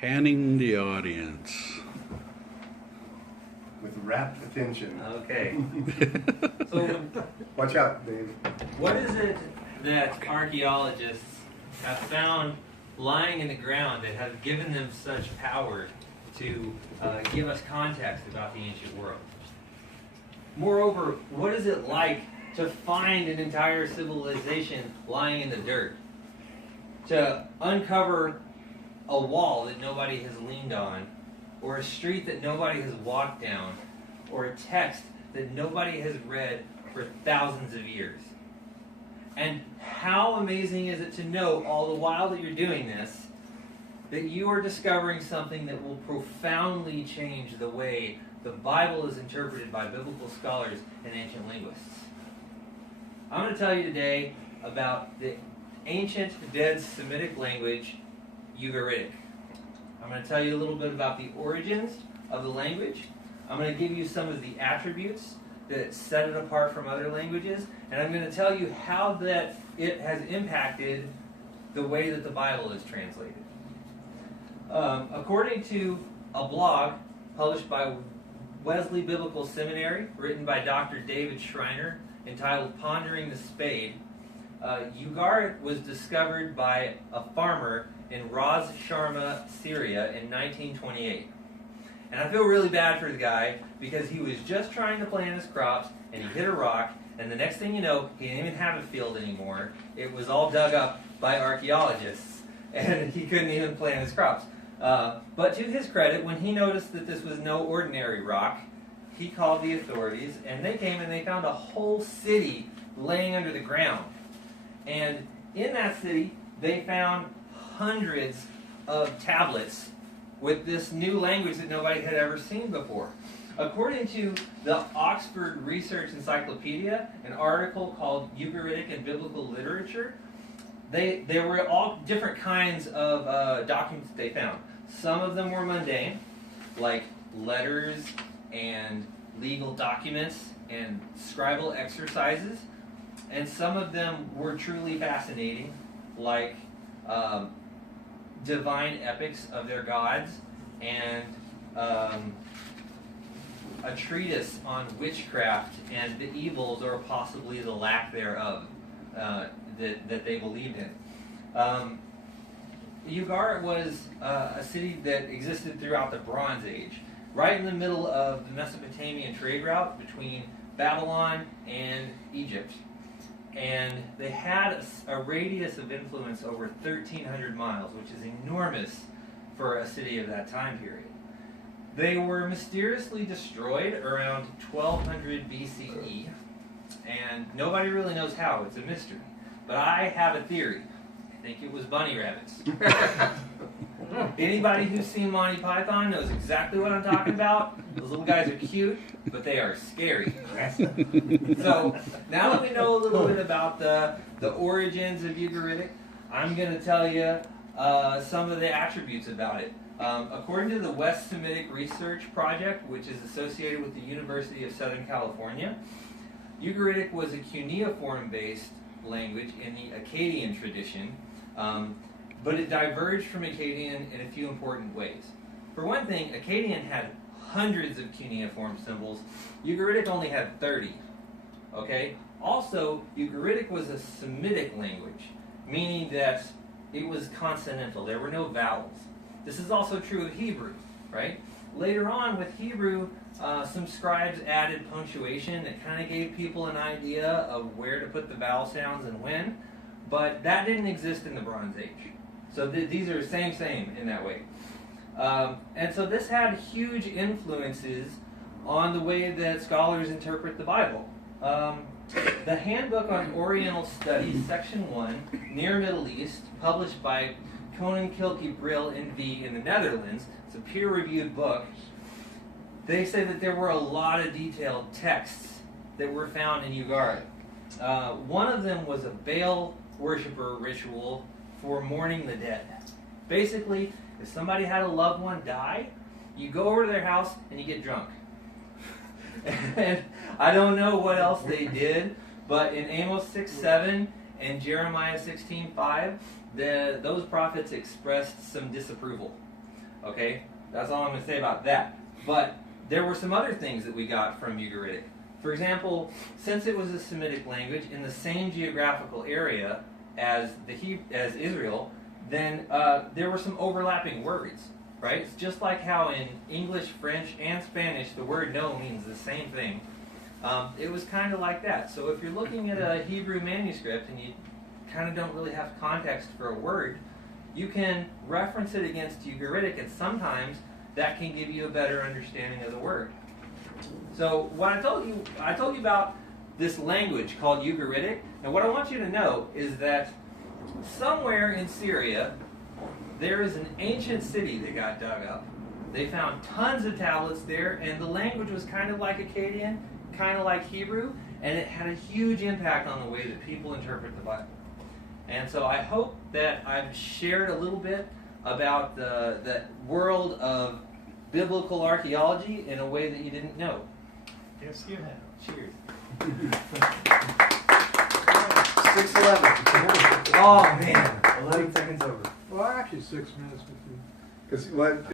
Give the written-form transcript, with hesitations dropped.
Panning the audience. With rapt attention. Okay. So, Watch out, Dave. what is it that archaeologists have found lying in the ground that have given them such power to give us context about the ancient world? Moreover, what is it like to find an entire civilization lying in the dirt? To uncover a wall that nobody has leaned on, or a street that nobody has walked down, or a text that nobody has read for thousands of years. And how amazing is it to know, all the while that you're doing this, that you are discovering something that will profoundly change the way the Bible is interpreted by biblical scholars and ancient linguists. I'm going to tell you today about the ancient dead Semitic language, Ugaritic. I'm going to tell you a little bit about the origins of the language. I'm going to give you some of the attributes that set it apart from other languages, and I'm going to tell you how that it has impacted the way that the Bible is translated. According to a blog published by Wesley Biblical Seminary, written by Dr. David Schreiner, entitled Pondering the Spade, Ugaritic was discovered by a farmer in Ras Sharma, Syria in 1928. And I feel really bad for the guy because he was just trying to plant his crops and he hit a rock, and the next thing you know, he didn't even have a field anymore. It was all dug up by archaeologists and he couldn't even plant his crops. But to his credit, when he noticed that this was no ordinary rock, he called the authorities, and they came and they found a whole city laying under the ground. And in that city, they found hundreds of tablets with this new language that nobody had ever seen before. According to the Oxford Research Encyclopedia, an article called Ugaritic and Biblical Literature, there were all different kinds of documents that they found. Some of them were mundane, like letters and legal documents and scribal exercises. And some of them were truly fascinating, like divine epics of their gods and a treatise on witchcraft and the evils, or possibly the lack thereof, that they believed in. Ugarit was a city that existed throughout the Bronze Age, right in the middle of the Mesopotamian trade route between Babylon and Egypt. And they had a radius of influence over 1,300 miles, which is enormous for a city of that time period. They were mysteriously destroyed around 1200 BCE, and nobody really knows how. It's a mystery. But I have a theory. I think it was bunny rabbits. Anybody who's seen Monty Python knows exactly what I'm talking about. Those little guys are cute, but they are scary. So now that we know a little bit about the origins of Ugaritic, I'm going to tell you some of the attributes about it. According to the West Semitic Research Project, which is associated with the University of Southern California, Ugaritic was a cuneiform-based language in the Akkadian tradition, but it diverged from Akkadian in a few important ways. For one thing, Akkadian had hundreds of cuneiform symbols. Ugaritic only had 30. Okay? Also, Ugaritic was a Semitic language, meaning that it was consonantal. There were no vowels. This is also true of Hebrew, right? Later on with Hebrew, some scribes added punctuation that kind of gave people an idea of where to put the vowel sounds and when, but that didn't exist in the Bronze Age. So these are same in that way. And so this had huge influences on the way that scholars interpret the Bible. The Handbook on Oriental Studies, Section 1, Near Middle East, published by Koninklijke Bril NV in the Netherlands, it's a peer-reviewed book. They say that there were a lot of detailed texts that were found in Ugaritic. One of them was a Baal worshiper ritual for mourning the dead. Basically, if somebody had a loved one die, you go over to their house and you get drunk. And I don't know what else they did, but in Amos 6:7 and Jeremiah 16:5, those prophets expressed some disapproval. Okay, that's all I'm going to say about that. But there were some other things that we got from Ugaritic. For example, since it was a Semitic language in the same geographical area as Israel, then there were some overlapping words, right? It's just like how in English, French, and Spanish the word no means the same thing. It was kind of like that. So if you're looking at a Hebrew manuscript and you kind of don't really have context for a word, you can reference it against Ugaritic, and sometimes that can give you a better understanding of the word. So what I told you about this language called Ugaritic, and what I want you to know is that somewhere in Syria there is an ancient city that got dug up. They found tons of tablets there, and the language was kind of like Akkadian, kind of like Hebrew, and it had a huge impact on the way that people interpret the Bible. And so I hope that I've shared a little bit about the world of biblical archaeology in a way that you didn't know. Yes, you have. Cheers. 6:11. Oh man. 11 seconds over. Well, actually 6 minutes with you. Because what?